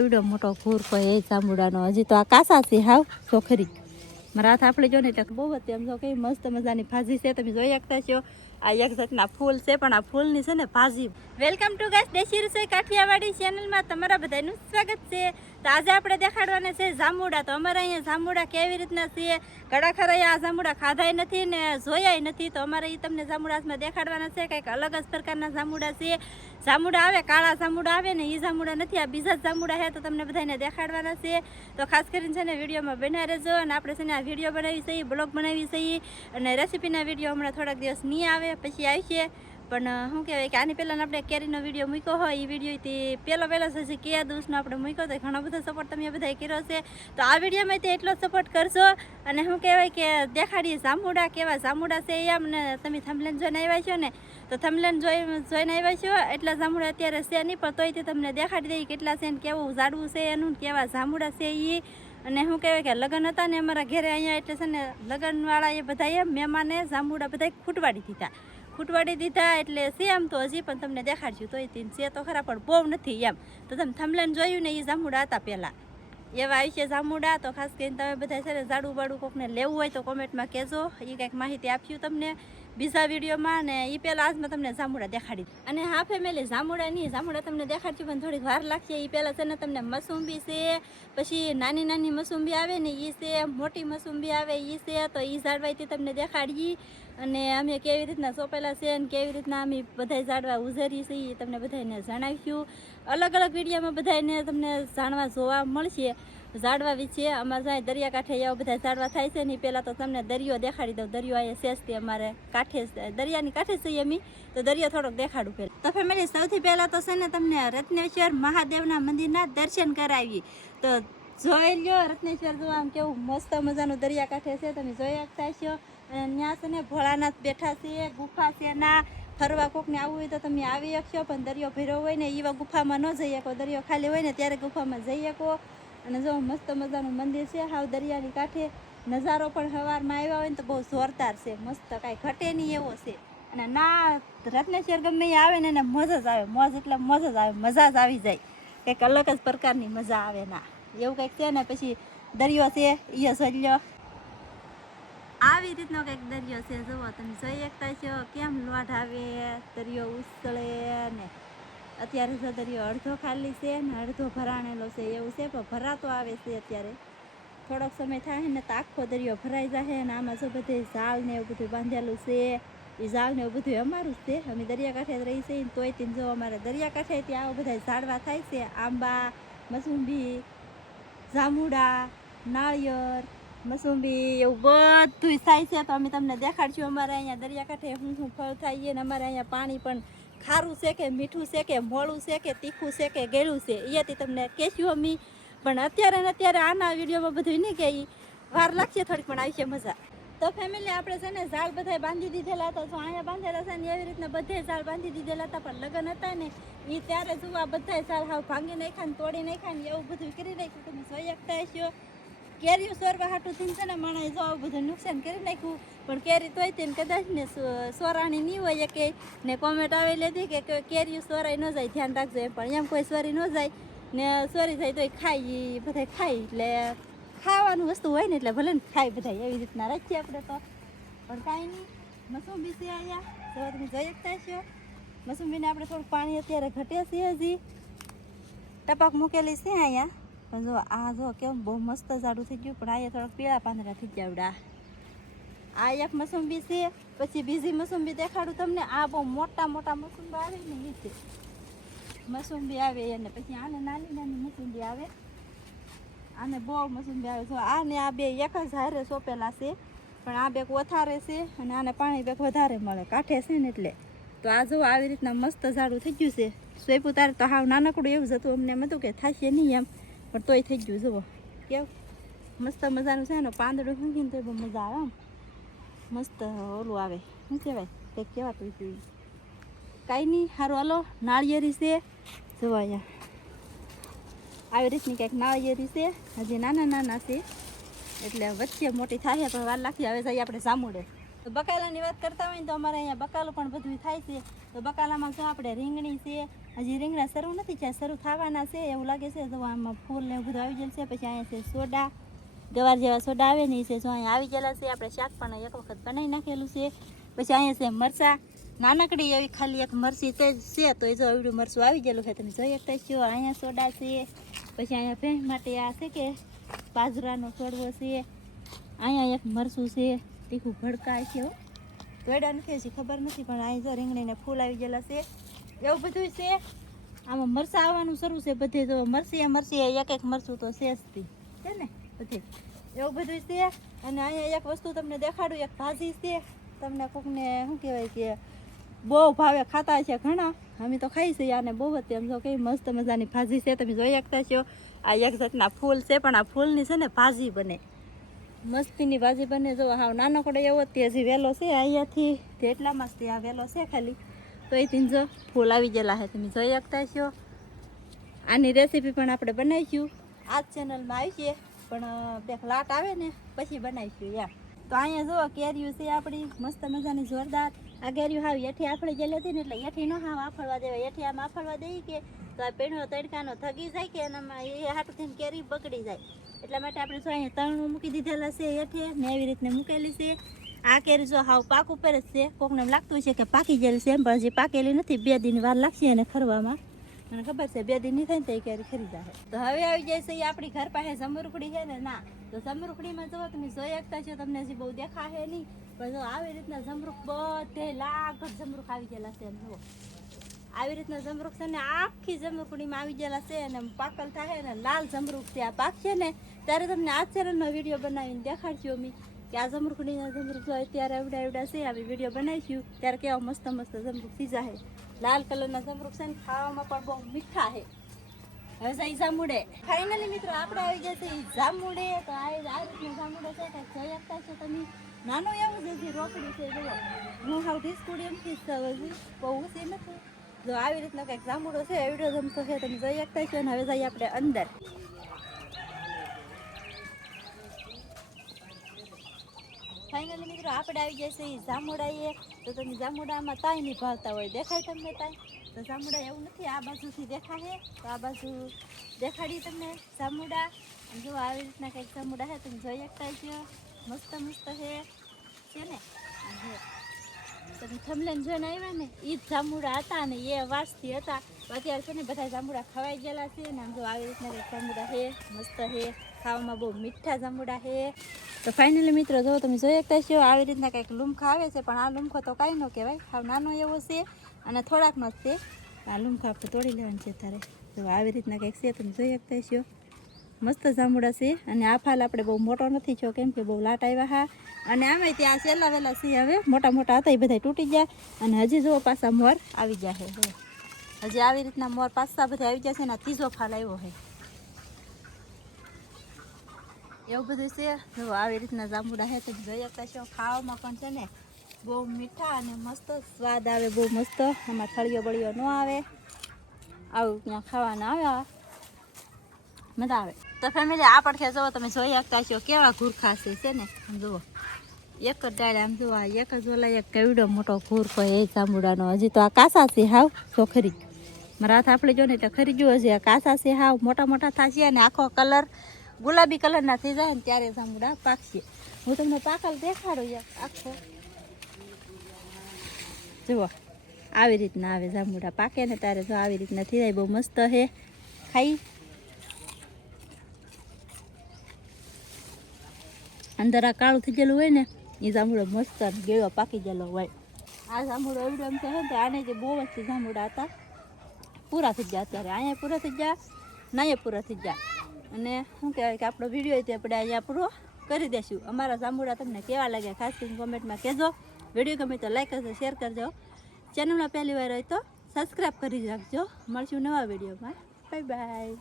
એવડો મોટો ઘૂર કોઈ એ જાંબુડાનો હજી તો આ કાસા છે હાવ સોખરી મારા હાથ આપણે જો ને ત્યાં બહુ હતી એમ જો કઈ મસ્ત મજાની ભાજી છે તમે જોઈ શકતા છો આ એક જાતના ફૂલ છે પણ આ ફૂલની છે ને ભાજી વેલકમ ટુ ગાઈસ દેશી રસોઈ કાઠિયાવાડી ચેનલમાં તમારા બધાનું સ્વાગત છે તો આજે આપણે દેખાડવાના છે જાંબુડા તો અમારે અહીંયા જાંબુડા કેવી રીતના છે કડાખર આ જાંબુડા ખાધાય નથી ને જોયાય નથી તો અમારે એ તમને જાંબુડામાં દેખાડવાના છે કંઈક અલગ જ પ્રકારના જાંબુડા છે જાંબુડા આવે કાળા જાંબુડા આવે ને એ જાંબુડા નથી આ બીજા જ જાંબુડા છે તો તમને બધાને દેખાડવાના છે તો ખાસ કરીને છે ને વિડીયોમાં બના રહેજો અને આપણે છે ને આ વિડીયો બનાવી છે બ્લોગ બનાવી છે અને રેસીપીના વિડીયો હમણાં થોડાક દિવસ નહીં આવે પછી આવશે પણ શું કહેવાય કે આની પહેલાં આપણે કેરીનો વિડીયો મૂક્યો હોય એ વિડીયોથી પહેલો હજી કયા દિવસનો આપણે મૂક્યો તો ઘણો બધો સપોર્ટ તમે બધાએ કર્યો છે તો આ વિડીયોમાં તે એટલો સપોર્ટ કરશો અને શું કહેવાય કે દેખાડીએ જાંબુડા કેવા જાંબુડા છે એ અમને તમે થંબલેન જોઈને આવ્યા છો ને તો થંબલેન જોઈને આવ્યા છો એટલા જાંબુડા અત્યારે છે નહીં પણ તોય તે તમને દેખાડી દઈએ કેટલા છે ને કેવું ઝાડવું છે એનું કેવા જાંબુડા છે એ અને શું કહેવાય કે લગ્ન હતા ને અમારા ઘરે અહીંયા એટલે છે ને લગ્નવાળા એ બધાએ મહેમાને જાંબુડા બધા ખૂટવાડી દીધા એટલે છે એમ તો હજી પણ તમને દેખાડશું તોય છે તો ખરા પણ બહુ નથી એમ તો તમે થંબલેન જોયું ને એ જાંબુડા હતા પહેલાં એવા આવશે જાંબુડા તો ખાસ કરીને તમે બધા છે ને ઝાડું બાડું કોકને લેવું હોય તો કોમેન્ટમાં કહેજો એ કંઈક માહિતી આપ્યું તમને બીજા વિડીયોમાં ને એ પહેલાં આજમાં તમને જાંબુડા દેખાડી અને હા ફેમિલી જાંબુડા તમને દેખાડશું પણ થોડીક વાર લાગશે એ પહેલાં છે ને તમને મસુંબી છે પછી નાની મસુંબી આવે ને એ છે મોટી મસુંબી આવે એ છે તો એ ઝાડવાથી તમને દેખાડીએ અને અમે કેવી રીતના સોંપેલા છે અને કેવી રીતના અમે બધા ઝાડવા ઉઝરીએ છીએ એ તમને બધાને જણાવીશું અલગ અલગ વિડીયોમાં બધાને તમને જાણવા જોવા મળશે ઝાડવા વિશે અમારે જ્યાં દરિયાકાંઠે એવા બધા ઝાડવા થાય છે ને પહેલાં તો તમને દરિયો દેખાડી દઉં દરિયો અહીંયા શેષથી અમારે કાંઠે દરિયાની કાંઠે છીએ અમે તો દરિયો થોડોક દેખાડું પહેલાં તો ફેમિલી સૌથી પહેલાં તો છે ને તમને રત્નેશ્વર મહાદેવના મંદિરના દર્શન કરાવીએ તો જોઈ લ્યો રત્નેશ્વર જો આમ કેવું મસ્ત મજાનું દરિયાકાંઠે છે તમે જોઈ શકતા છો અને ત્યાં છે ને ભોળાનાથ બેઠા છે ગુફા છે ના ફરવા કોકને આવવું હોય તો તમે આવી શકશો પણ દરિયો ભર્યો હોય ને એવા ગુફામાં ન જઈ શકો દરિયો ખાલી હોય ને ત્યારે ગુફામાં જઈ શકો અને જો મસ્ત મજાનું મંદિર છે હાવ દરિયાની કાંઠે નજારો પણ સવારમાં આવ્યા હોય ને તો બહુ જોરદાર છે મસ્ત કાંઈ ઘટે નહીં એવો છે અને ના રત્નેશ્વર ગમે એ આવે ને એને મોજ જ આવે મોજ એટલે મોજ જ આવે મજા જ આવી જાય કંઈક અલગ જ પ્રકારની મજા આવે ના એવું કંઈક છે ને પછી દરિયો છે એ જોઈ લો આવી રીતનો કંઈક દરિયો છે જુઓ તમે જોઈ શકતા છો કેમ લોટ આવે દરિયો ઉછળે ને અત્યારે જો દરિયો અડધો ખાલી છે ને અડધો ભરાણેલો છે એવું છે પણ ભરાતો આવે છે અત્યારે થોડોક સમય થાય ને તો આખો દરિયો ભરાઈ જાય અને આમાં જો બધે ઝાલ ને એવું બધું બાંધેલું છે એ ઝાલ ને એવું બધું અમારું જ છે અમે દરિયાકાંઠે જ રહી છે તોય તેને જો અમારે દરિયાકાંઠેથી આવા બધા ઝાડવા થાય છે આંબા મસુંબી જાંબુડા નાળિયેર મસુંબી એવું બધું થાય છે તો અમે તમને દેખાડશું અમારે અહીંયા દરિયાકાંઠે શું ફળ થાય ને અમારે અહીંયા પાણી પણ ખારું છે કે મીઠું છે કે મોળું છે કે તીખું છે કે ગળ્યું છે એથી તમને કહેશું અમે પણ અત્યારે આના વિડીયોમાં બધું નહીં કે વાર લાગશે થોડીક પણ આવશે મજા તો ફેમિલી આપણે છે ને ઝાડ બધા બાંધી દીધેલા હતા તો અહીંયા બાંધેલા છે ને એવી રીતના બધે ઝાડ બાંધી દીધેલા હતા પણ લગ્ન હતા ને એ ત્યારે જોવા બધા ઝાડ હાવ ભાંગી નાખ્યા ને તોડી નાખ્યા ને એવું બધું કરી નાખ્યું તમે જોઈ શકતા હશો કેરીઓ સોરવા હાટું થઈને છે ને માણસે જો આવું બધું નુકસાન કરી નાખ્યું પણ કેરી તોય તેને કદાચ ને સોરાણી નહીં હોય કે ને કોમેન્ટ આવેલી હતી કે કેરીઓ સોરાઈ ન જાય ધ્યાન રાખજો એમ પણ એમ કોઈ સોરી ન જાય ને સોરી જાય તોય ખાઈ બધા ખાય એટલે ખાવાનું વસ્તુ હોય ને એટલે ભલે ને ખાય બધા એવી રીતના રાખીએ આપણે તો પણ કાંઈ નહીં મસુંબી છે અહીંયા જો તમે જોઈ શકતા છો મસુંબીને આપણે થોડું પાણી અત્યારે ઘટે છે હજી ટપક મૂકેલી છે અહીંયા પણ જો આ જો કેમ બહુ મસ્ત ઝાડું થઈ ગયું પણ અહીંયા થોડાક પીળા પાંદડા થઈ ગયા આ એક મસુંબી છે પછી બીજી મસુંબી દેખાડું તમને આ બહુ મોટા મસુંબા આવે ને એ છે મસુંબી આવે અને પછી આને નાની મસુંબી આવે આને બહુ મસુંબી આવે જો આને આ બે એક જ હારે સોંપેલા છે પણ આ બે વધારે છે અને આને પાણી બેગ વધારે મળે કાંઠે છે ને એટલે તો આ જો આવી રીતના મસ્ત ઝાડું થઈ ગયું છે સોંપ્યું તારે તો હાવ નાનકડું એવું જ હતું અમને એમ હતું કે થશે નહીં એમ પણ તોય થઈ ગયું જુઓ કેવું મસ્ત મજાનું છે ને પાંદડું મૂકીને તો બહુ મજા આવે આમ મસ્ત ઓલું આવે શું કહેવાય કંઈક કહેવાતું જોઈએ કાંઈ નહીં સારું હાલો નાળિયેરી છે જુઓ અહીંયા આવી રીતની કંઈક નાળિયેરી છે હજી નાના છે એટલે વચ્ચે મોટી થાય પણ વાર લાગતી હવે જઈએ આપણે જાંબુડે તો બકાલાની વાત કરતા હોય ને તો અમારે અહીંયા બકાલું પણ બધું થાય છે તો બકાલામાં જો આપણે રીંગણી છે હજી રીંગણા શરૂ નથી થયા, શરૂ થવાના છે એવું લાગે છે. તો આમાં ફૂલ ને એવું બધું આવી ગયેલું છે. પછી અહીંયા છે સોડા, ગવાર જેવા સોડા આવે ને એ છે, જો અહીંયા આવી ગયેલા છે. આપણે શાક પણ એક વખત બનાવી નાખેલું છે. પછી અહીંયા છે મરચાં, નાનકડી એવી ખાલી એક મરચી તો છે, તો એ જો એવડું મરચું આવી ગયેલું છે, તમે જોઈ શકતા છો. અહીંયા સોડા છે. પછી અહીંયા ભેંસ માટે આ છે કે બાજરાનો છોડવો છે. અહીંયા એક મરચું છે, તીખું ભડકાય છે. તોડ્યા નથી હજી, ખબર નથી, પણ અહીં જો રીંગણીને ફૂલ આવી ગયેલા છે, એવું બધું છે. આમાં મરચાં આવવાનું શરૂ છે બધે, જો મરચી એક એક મરચું તો છે ને બધે, એવું બધું છે. અને અહીંયા એક વસ્તુ તમને દેખાડું, એક ભાજી છે. તમને કોકને શું કહેવાય કે બહુ ભાવે, ખાતા છે ઘણા, અમે તો ખાઈ છીએ આને બહુ જ. એમ જો કઈ મસ્ત મજાની ભાજી છે, તમે જોઈ શકતા છો. આ એક જાતના ફૂલ છે, પણ આ ફૂલની છે ને ભાજી બને, મસ્તીની ભાજી બને. જો હાવ નાનકડો એવો તે હજી વહેલો છે અહીંયાથી, એટલામાં જ તે આ વહેલો છે ખાલી, તો એ તીન જો ફૂલ આવી ગયેલા છે, તમે જોઈ શકતા છો. આની રેસીપી પણ આપણે બનાવીશું, આ જ ચેનલમાં આવી છે, પણ બે લાટ આવે ને પછી બનાવીશું યાર. તો અહીંયા જુઓ કેરીયું છે આપણી મસ્ત મજાની જોરદાર. આ કેરીયું હાવ એઠી આપણે ગયેલી હતી ને, એટલે એઠી ન હાવ આફળવા દેવાય. એઠી આમ આફળવા દઈએ કે તો આ પેણો તડકાનો થગી જાય કે એનામાં એ હાટું થઈને કેરી બગડી જાય. એટલા માટે આપણે જો અહીંયા તણું મૂકી દીધેલા છે એઠે ને એવી રીતને મૂકેલી છે. આ કેરી જો હાવ પાક ઉપર જ છે. કોકને એમ લાગતું છે કે પાકી ગયેલી છે, એમ પણ હજી પાકેલી નથી. 2 દિન વાર લાગશે એને ખરવામાં. મને ખબર છે 2 દિન નહીં થાય ને તો એ કેરી ખરી જાય. તો હવે આવી જાય છે એ આપણી ઘર પાસે જમરૂખડી છે ને, ના તો જમરૂખડીમાં જુઓ તમે જોઈ શકતા છો, તમને હજી બહુ દેખાશે નહીં, પણ જો આવી રીતના જમરૂખ બધે લાગભગ જમરૂખ આવી ગયેલા છે. એમ જુઓ આવી રીતના જમરૂખ છે ને આખી જમરૂખડીમાં આવી ગયેલા છે. અને પાકલ થાય ને લાલ જમરૂખ છે. આ પાકશે ને ત્યારે તમને આ ચેનલમાં વિડીયો બનાવીને દેખાડશું અમે કે આ જમરૂખડીના જમરૂખ જો અત્યારે એવડા એવડા છે. આવી વિડીયો બનાવીશું ત્યારે કેવા મસ્ત મસ્ત જમરૂખ થઈ જાય. લાલ કલરના જમરૂખ છે ને ખાવામાં પણ બહુ મીઠા છે. હવે જાય જામુડે. ફાઇનલી મિત્રો આપણે આવી ગયા છે જામુડે. તો આ રીતના જામુડે છે, કંઈક જોઈ શકતા છો તમે. નાનો એવું જ હજી રોકડી છે, જો હું હાવ ઢીસકુડી એમથી જ બહુ ઊંચી નથી. જો આવી રીતના કંઈક જામુડો છે, એવડો જમતો છે, તમે જોઈ શકતા છો. અને હવે જઈએ આપણે અંદર. ફાઇનલી મિત્રો આપણે આવી જાય છે એ જામુડાએ. તો તમે જામુડામાં તાઈ નહીં ભાવતા હોય, દેખાય તમને તાઈ? તો જામુડા એવું નથી, આ બાજુથી દેખાશે. તો આ બાજુ દેખાડી તમને જામુડા. જો આવી રીતના કંઈક જામુડા છે, તમે જોઈ શકતા છો. મસ્ત મસ્ત છે ને. તમે થમલેન જોઈને આવ્યા ને એ જ જામુડા હતા ને એ વાસથી હતા. અત્યારે છે ને બધા જામુડા ખવાઈ ગયેલા છે ને. આમ જો આવી રીતના કંઈક જામુડા છે, મસ્ત છે, ખાવામાં બહુ મીઠા જામુડા છે. તો ફાઇનલી મિત્રો જો તમે જોઈ શકતા છો આવી રીતના કંઈક લુમખા આવે છે, પણ આ લુમખો તો કાંઈ ન કહેવાય, હાવ નાનો એવો છે અને થોડાકનો જ છે. આ લુમખા આપણે તોડી લેવાનું છે તારે. તો આવી રીતના કંઈક છે, તમે જોઈ શકતા છો. મસ્ત જામુડા છે. અને આ ફાલ આપણે બહુ મોટો નથી છો, કેમ કે બહુ લાટ આવ્યા હા. અને આમાંય ત્યાં છેલ્લા વહેલા છે, હવે મોટા મોટા હતા એ બધા તૂટી ગયા. અને હજી જો પાછા મોર આવી ગયા છે. હજી આવી રીતના મોર પાછા બધા આવી ગયા છે ને. ત્રીજો ફાલ આવ્યો છે, એવું બધું છે. જો આવી રીતના જાંબુડા છે, તમે જોઈ શકતા છો. ખાવામાં પણ છે ને બહુ મીઠા અને મસ્ત સ્વાદ આવે, બહુ મસ્ત. આમાં થળિયો બળિયો ન આવે, આવું ત્યાં ખાવાના આવે મજા આવે. તો ફેમિલી આ પડખે જુઓ, તમે જોઈ શકતા છો કેવા ઘૂરખા છે ને. આમ જુઓ એક જ ડાળે, આમ જુઓ એક જ ઓલા એક કેવડો મોટો ઘૂરખો એ જાંબુડાનો. હજી તો આ કાસા છે હાવ ચોખરી, મારા હાથ આપણે જો ને તો ખરી ગયું. હજી આ કાસા છે હાવ મોટા મોટા થશે અને આખો કલર ગુલાબી કલરના થઈ જાય ને ત્યારે જાંબુડા પાકશે. હું તમને પાકલ દેખાડું આખો. જુઓ આવી રીતના આવે જાંબુડા પાકે ને ત્યારે જો આવી રીતના થઈ જાય. બહુ મસ્ત છે, ખાઈ અંદર આ કાળું થઈ ગયેલું હોય ને એ જાંબુડો મસ્ત ગેળો પાકી ગયેલો હોય. આ જાંબુડો એવડો એમ કહે ને આને જે બહુ જ જાંબુડા હતા પૂરા થઈ ગયા. અત્યારે અહીંયા પૂરા થઈ ગયા, નાએ પૂરા થઈ ગયા. અને શું કહેવાય કે આપણો વિડીયો તે આપણે અહીંયા પૂરો કરી દઈશું. અમારા જાંબુડા તમને કેવા લાગ્યા ખાસ કરીને કોમેન્ટમાં કહેજો. વિડીયો ગમે તો લાઈક કરજો, શેર કરજો. ચેનલમાં પહેલી વાર હોય તો સબસ્ક્રાઈબ કરી રાખજો. મળશું નવા વિડીયોમાં. Bye bye.